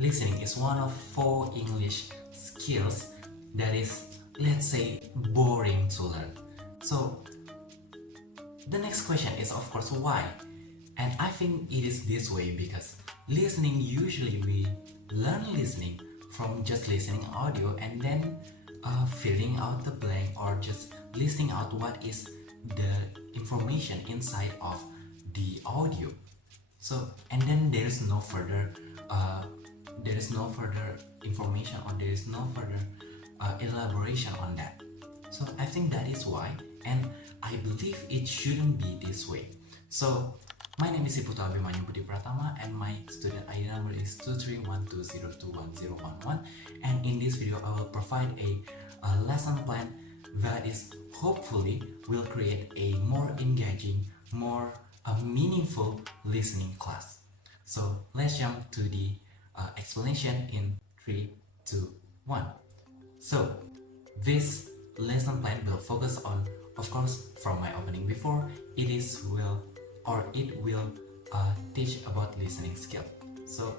listening is one of 4 English skills that is, let's say, boring to learn. So the next question is, of course, why? And I think it is this way because listening, usually we learn listening from just listening audio and then filling out the blank or just listing out what is the information inside of the audio. So and then there is no further information, or there is no further elaboration on that. So I think that is why, and I believe it shouldn't be this way. So my name is Putu Abimanyu Budi Pratama, and my student ID number is 23120210111. And in this video, I will provide a lesson plan that is hopefully will create a more engaging, more meaningful listening class. So let's jump to the explanation in 3, 2, 1. So this lesson plan will focus on, of course, from my opening before, it will teach about listening skill. So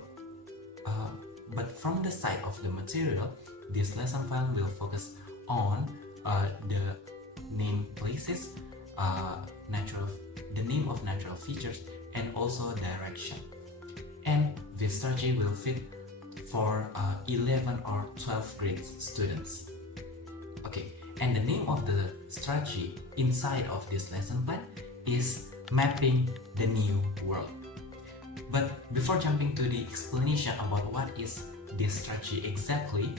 but from the side of the material, this lesson plan will focus on the name places, the name of natural features, and also direction. And this strategy will fit for 11 or 12 grade students. Okay, and the name of the strategy inside of this lesson plan is mapping the new world. But before jumping to the explanation about what is this strategy exactly,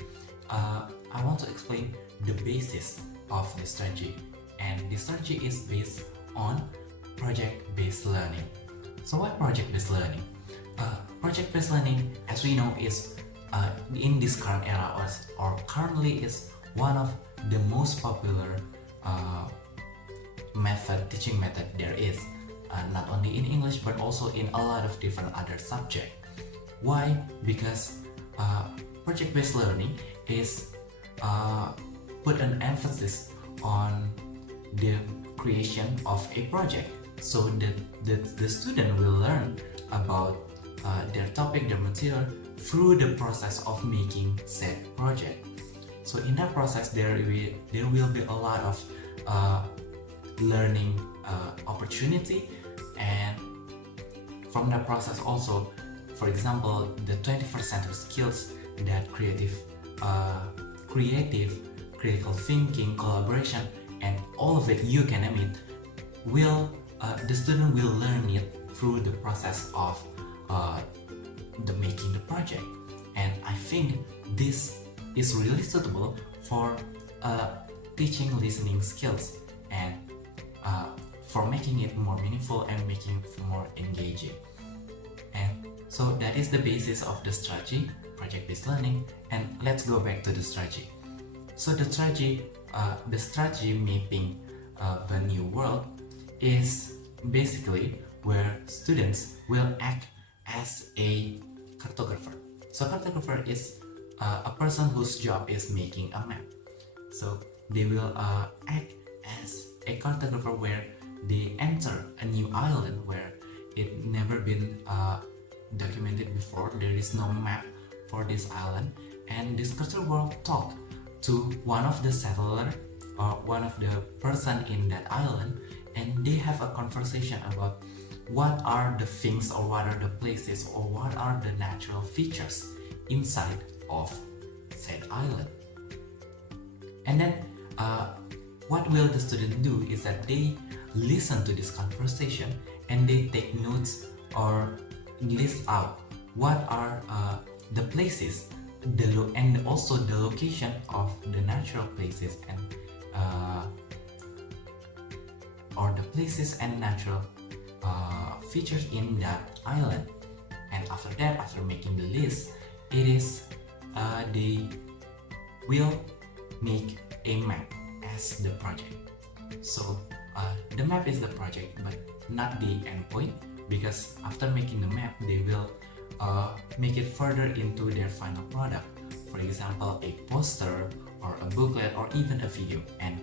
I want to explain the basis of the strategy. And the strategy is based on project-based learning. So what project-based learning? Project-based learning, as we know, is in this current era or currently is one of the most popular teaching method there is, not only in English but also in a lot of different other subjects. Why? Because project-based learning is put an emphasis on the creation of a project. So the student will learn about their topic, their material through the process of making said project. So in that process, there will be a lot of learning opportunity, and from that process also, for example, the 21st century skills that creative, critical thinking, collaboration, and all of it, you can name it, the student will learn it through the process of the making the project. And I think this is really suitable for teaching listening skills and for making it more meaningful and making it more engaging. And so that is the basis of the strategy, project-based learning. And let's go back to the strategy. So the strategy mapping the new world is basically where students will act as a cartographer. So cartographer is a person whose job is making a map. So they will act as a cartographer where they enter a new island where it never been documented before. There is no map for this island, and this cartographer will talk to one of the settler or one of the person in that island, and they have a conversation about what are the things or what are the places or what are the natural features inside of said island. And then what will the student do is that they listen to this conversation and they take notes or list out what are the places and also the location of the natural places and or the places and natural features in that island. And after that, after making the list, it is they will make a map as the project. So the map is the project but not the endpoint, because after making the map they will make it further into their final product, for example a poster or a booklet or even a video, and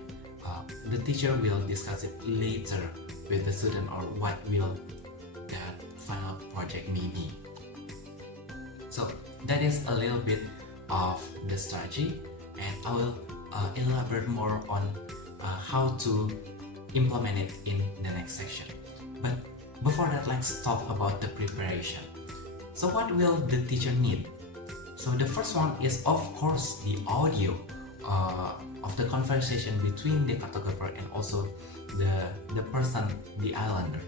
the teacher will discuss it later with the student or what will that final project may be. So that is a little bit of the strategy, and I will elaborate more on how to implement it in the next section. But before that, let's talk about the preparation. So what will the teacher need? So the first one is, of course, the audio of the conversation between the cartographer and also the person, the islander.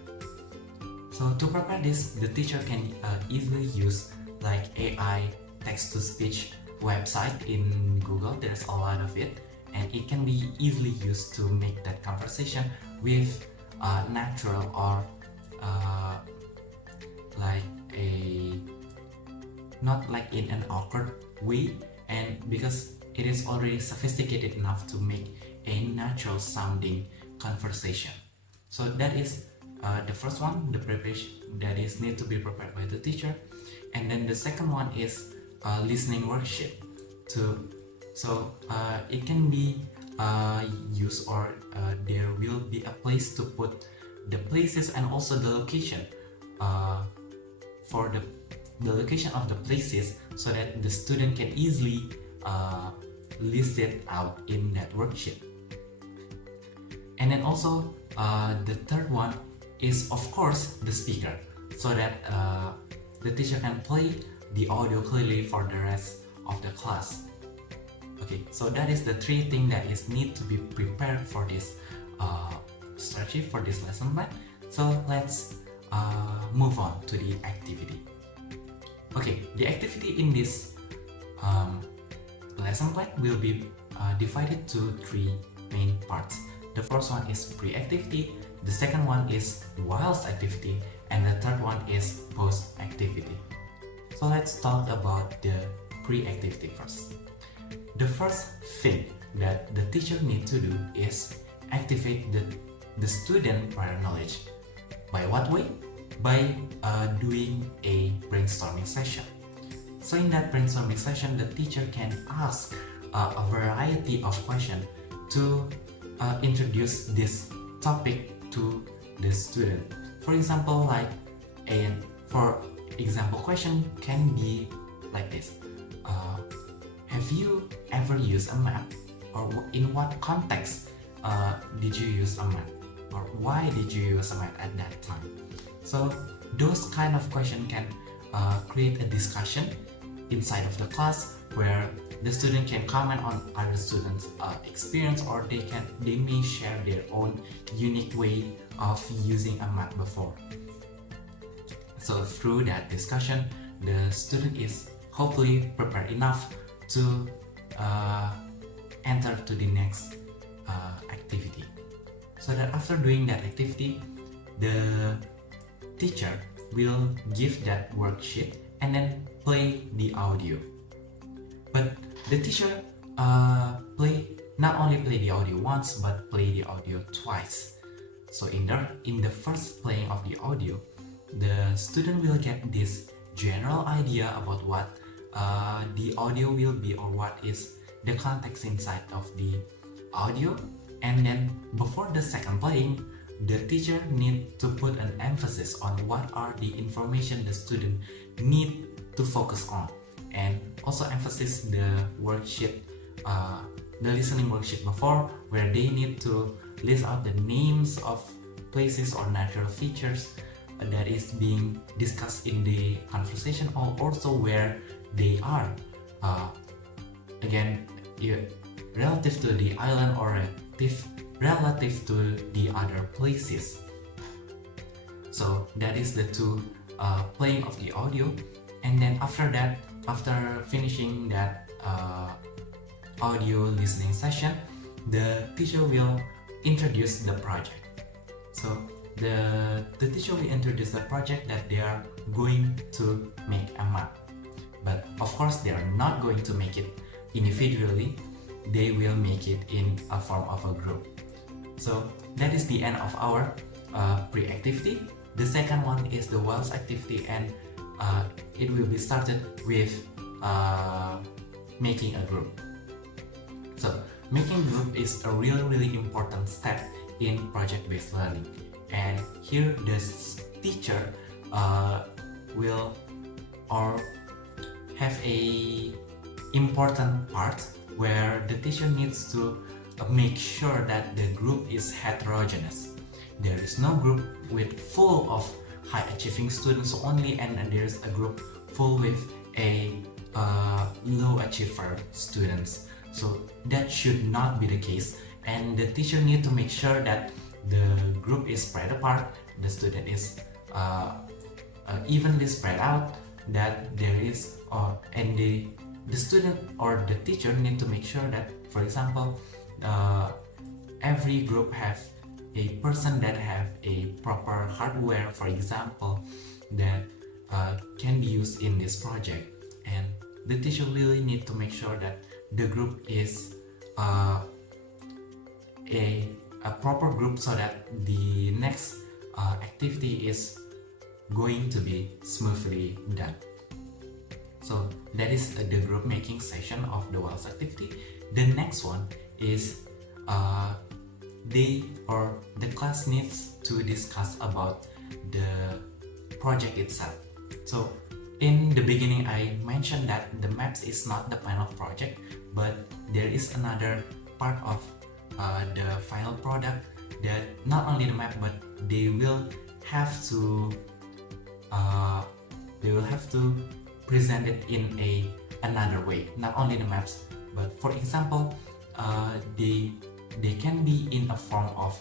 So to prepare this, the teacher can easily use like AI text-to-speech website in Google. There's a lot of it, and it can be easily used to make that conversation with natural or like a not like in an awkward way, and because it is already sophisticated enough to make a natural sounding conversation. So that is the first one, the preparation that is need to be prepared by the teacher. And then the second one is listening worksheet. So it can be used, or there will be a place to put the places and also the location for the location of the places, so that the student can easily list it out in that worksheet. And then also the third one is, of course, the speaker, so that the teacher can play the audio clearly for the rest of the class. Okay, so that is the three things that is need to be prepared for this strategy, for this lesson plan. So let's move on to the activity. Okay, the activity in this lesson plan will be divided to three main parts. The first one is pre-activity, the second one is whilst activity, and the third one is post-activity. So let's talk about the pre-activity first. The first thing that the teacher needs to do is activate the student prior knowledge. By what way? By doing a brainstorming session. So in that brainstorming session, the teacher can ask a variety of questions to introduce this topic to the student. For example, question can be like this. Have you ever used a map? Or in what context did you use a map? Or why did you use a map at that time? So those kind of questions can create a discussion inside of the class, where the student can comment on other students' experience, or they may share their own unique way of using a map before. So through that discussion, the student is hopefully prepared enough to enter to the next activity. So that after doing that activity, the teacher will give that worksheet and then play the audio. But the teacher not only play the audio once, but play the audio twice. So in the first playing of the audio, the student will get this general idea about what the audio will be, or what is the context inside of the audio. And then before the second playing, the teacher need to put an emphasis on what are the information the student need to focus on, and also emphasize the worksheet, the listening worksheet before, where they need to list out the names of places or natural features that is being discussed in the conversation, or also where they are, again, relative to the island, or relative to the other places. So that is the two playing of the audio. And then after that, after finishing that audio listening session, the teacher will introduce the project. So the teacher will introduce the project that they are going to make a map. But of course, they are not going to make it individually. They will make it in a form of a group. So that is the end of our pre-activity. The second one is the whilst activity, and it will be started with making a group. So making a group is a really important step in project-based learning. And here the teacher will, or have a important part where the teacher needs to make sure that the group is heterogeneous. There is no group with full of high achieving students only, and there is a group full with a low achiever students. So that should not be the case, and the teacher need to make sure that the group is spread apart, the student is evenly spread out, that there is and the student or the teacher need to make sure that, for example, every group have a person that have a proper hardware, for example, that can be used in this project, and the teacher really need to make sure that the group is a proper group so that the next activity is going to be smoothly done. So that is the group making session of the WELS activity. The next one is the class needs to discuss about the project itself. So in the beginning I mentioned that the maps is not the final project, but there is another part of the final product that not only the map, but they will have to present it in another way. Not only the maps, but for example, they can be in a form of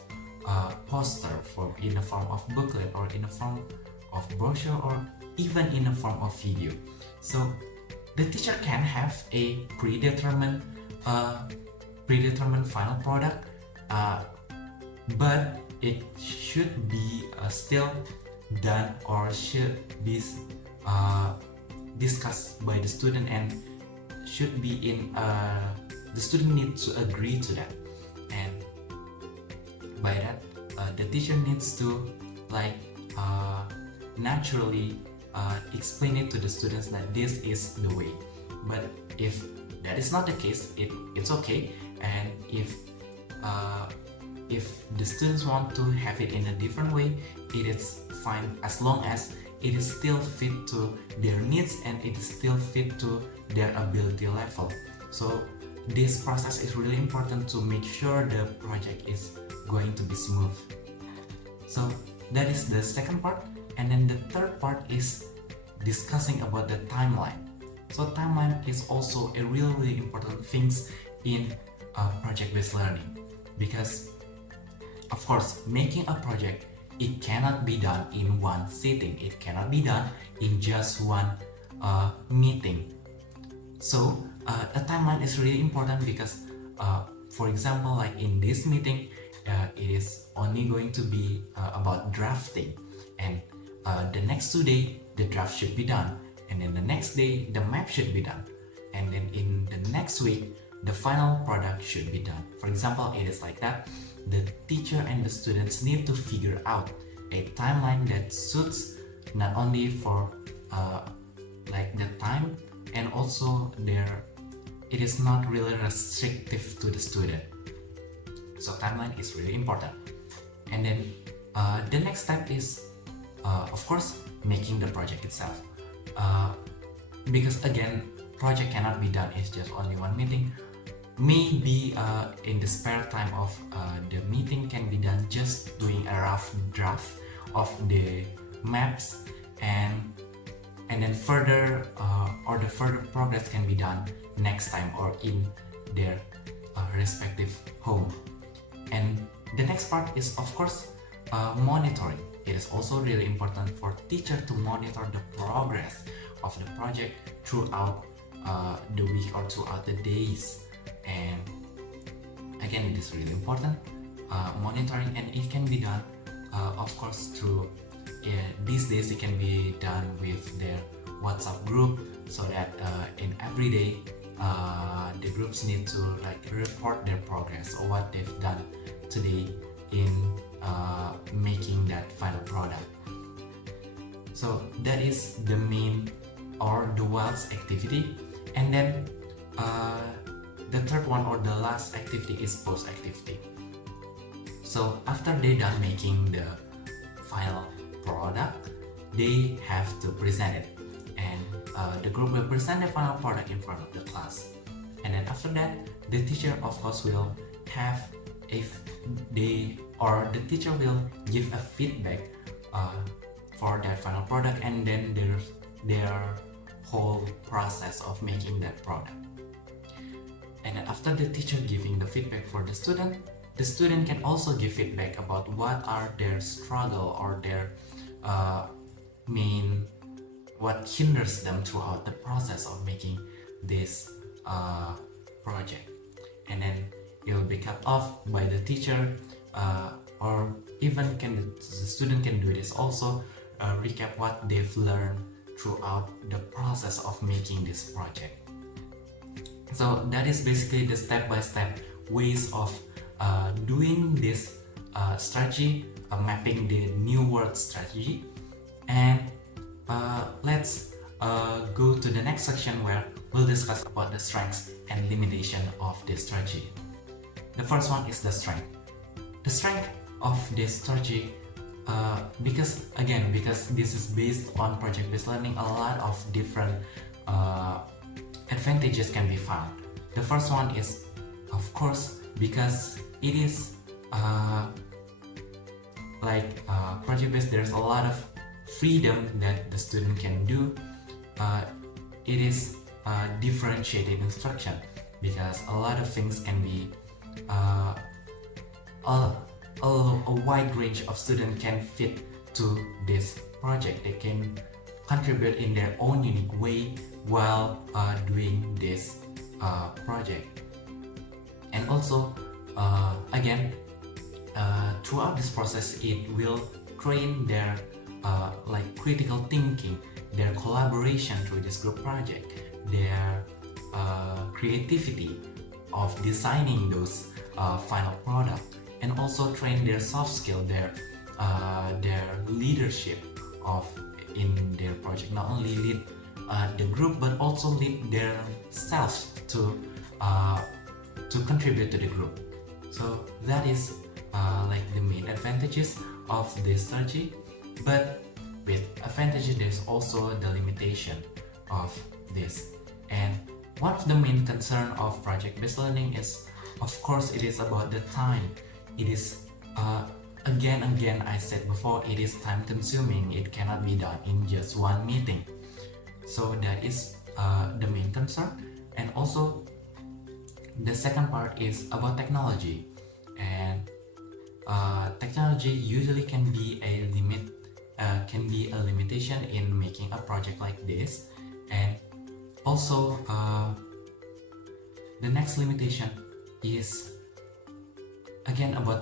poster, in a form of booklet, or in a form of brochure, or even in a form of video. So the teacher can have a predetermined final product, but it should be still done, or should be discussed by the student, and should be in the student needs to agree to that, and by that the teacher needs to naturally explain it to the students that this is the way. But if that is not the case, it's okay, and if the students want to have it in a different way, it is fine, as long as it is still fit to their needs and it is still fit to their ability level. So this process is really important to make sure the project is going to be smooth. So that is the second part, and then the third part is discussing about the timeline. So timeline is also a really important things in project-based learning, because of course making a project, it cannot be done in one sitting, it cannot be done in just one meeting. So a timeline is really important because for example, like in this meeting, it is only going to be about drafting, and the next 2 days the draft should be done, and then the next day the map should be done, and then in the next week the final product should be done. For example, it is like that. The teacher and the students need to figure out a timeline that suits not only for like the time, and also it is not really restrictive to the student. So timeline is really important. And then the next step is of course making the project itself, because again, project cannot be done in just only one meeting. Maybe in the spare time of the meeting can be done just doing a rough draft of the maps, and then further the further progress can be done next time or in their respective home. And the next part is of course monitoring. It is also really important for teacher to monitor the progress of the project throughout the week or throughout the days. And again, it is really important monitoring, and it can be done of course through these days it can be done with their WhatsApp group, so that in every day the groups need to report their progress or what they've done today in making that final product. So that is the main or the WELS activity. And then the third one or the last activity is post activity. So after they done making the final product, they have to present it, and the group will present the final product in front of the class. And then after that, the teacher of course will have, if they or the teacher will give a feedback for that final product, and then their whole process of making that product. And then after the teacher giving the feedback for the student can also give feedback about what are their struggle or their what hinders them throughout the process of making this project. And then it will be cut off by the teacher, or even the student can do this also, recap what they've learned throughout the process of making this project. So that is basically the step-by-step ways of doing this strategy, mapping the new world strategy. And let's go to the next section where we'll discuss about the strengths and limitation of this strategy. The first one is the strength. The strength of this strategy, because this is based on project-based learning, a lot of different advantages can be found. The first one is, of course, because it is project-based, there's a lot of freedom that the student can do. It is differentiated instruction, because a lot of things can be a wide range of students can fit to this project. They can contribute in their own unique way while doing this project. And also throughout this process, it will train their critical thinking, their collaboration through this group project, their creativity of designing those final product, and also train their soft skill, their leadership in their project. Not only lead the group, but also lead their self to contribute to the group. So that is the main advantages of this strategy. But with advantages, there's also the limitation of this. And one of the main concern of project-based learning is, of course, it is about the time. It is again I said before, it is time consuming. It cannot be done in just one meeting. So that is the main concern. And also the second part is about technology. And technology usually can be a limitation in making a project like this. And also the next limitation is again about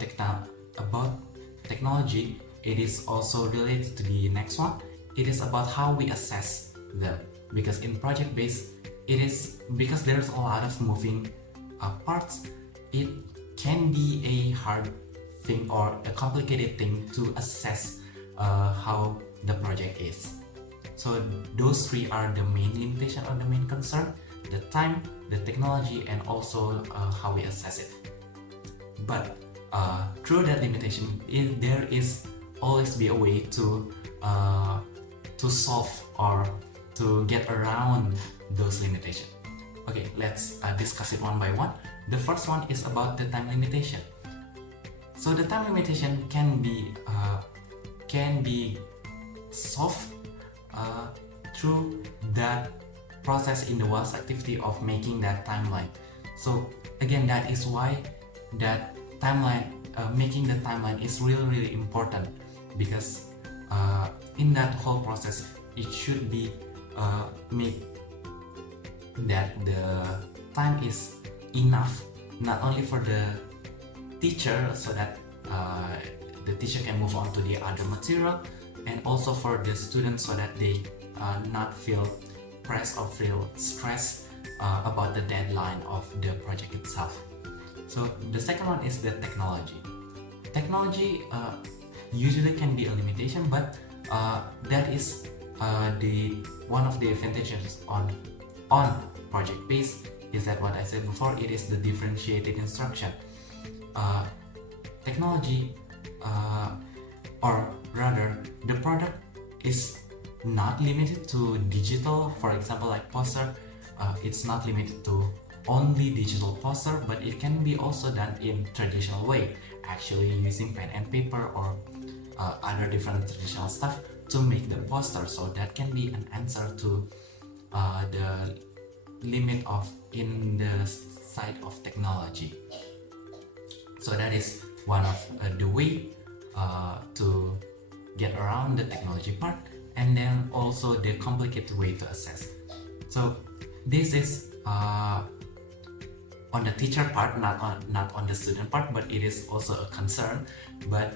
technology. It is also related to the next one. It is about how we assess them, because in project-based, it is because there's a lot of moving parts. It can be a hard thing or a complicated thing to assess how the project is. So those three are the main limitation or the main concern: the time, the technology, and also how we assess it. But through that limitation, there is always be a way to solve or to get around those limitations. Okay, let's discuss it one by one. The first one is about the time limitation. So the time limitation can be solved through that process in the WAS activity of making that timeline. So again, that is why that timeline, making the timeline is really important, because in that whole process, it should be made that the time is enough, not only for the teacher, so that the teacher can move on to the other material, and also for the students, so that they not feel pressed or feel stressed about the deadline of the project itself. So the second one is the technology. Technology usually can be a limitation, but that is one of the advantages on project-based, is that what I said before, it is the differentiated instruction. Technology, or rather the product, is not limited to digital, for example, like poster. It's not limited to only digital poster, but it can be also done in traditional way, actually using pen and paper or other different traditional stuff to make the poster. So that can be an answer to the limit of in the side of technology. So that is one of the way to get around the technology part, and then also the complicated way to assess. So this is on the teacher part, not on the student part, but it is also a concern. But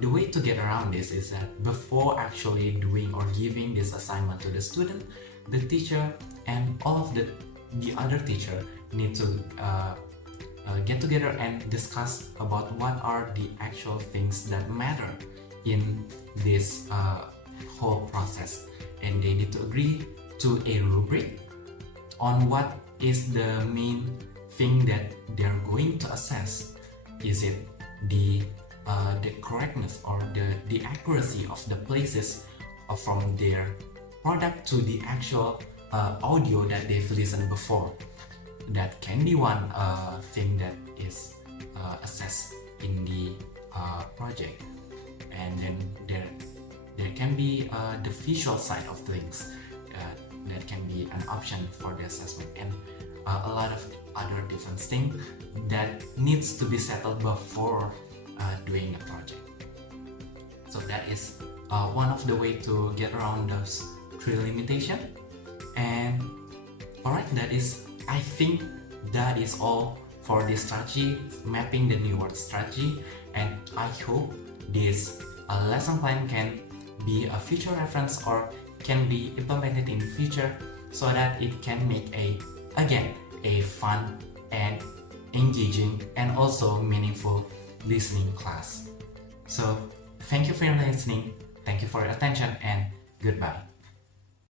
the way to get around this is that before actually doing or giving this assignment to the student, the teacher and all of the other teacher need to get together and discuss about what are the actual things that matter in this whole process, and they need to agree to a rubric on what is the main thing that they're going to assess. Is it the correctness or the accuracy of the places from their product to the actual audio that they've listened before? That can be one thing that is assessed in the project. And then there can be the visual side of things that can be an option for the assessment, and a lot of other different things that needs to be settled before doing the project. So that is one of the way to get around those three limitations. And alright, that is, I think that is all for this strategy, mapping the new word strategy. And I hope this lesson plan can be a future reference or can be implemented in the future, so that it can make a fun and engaging and also meaningful listening class. So thank you for your listening, thank you for your attention, and goodbye.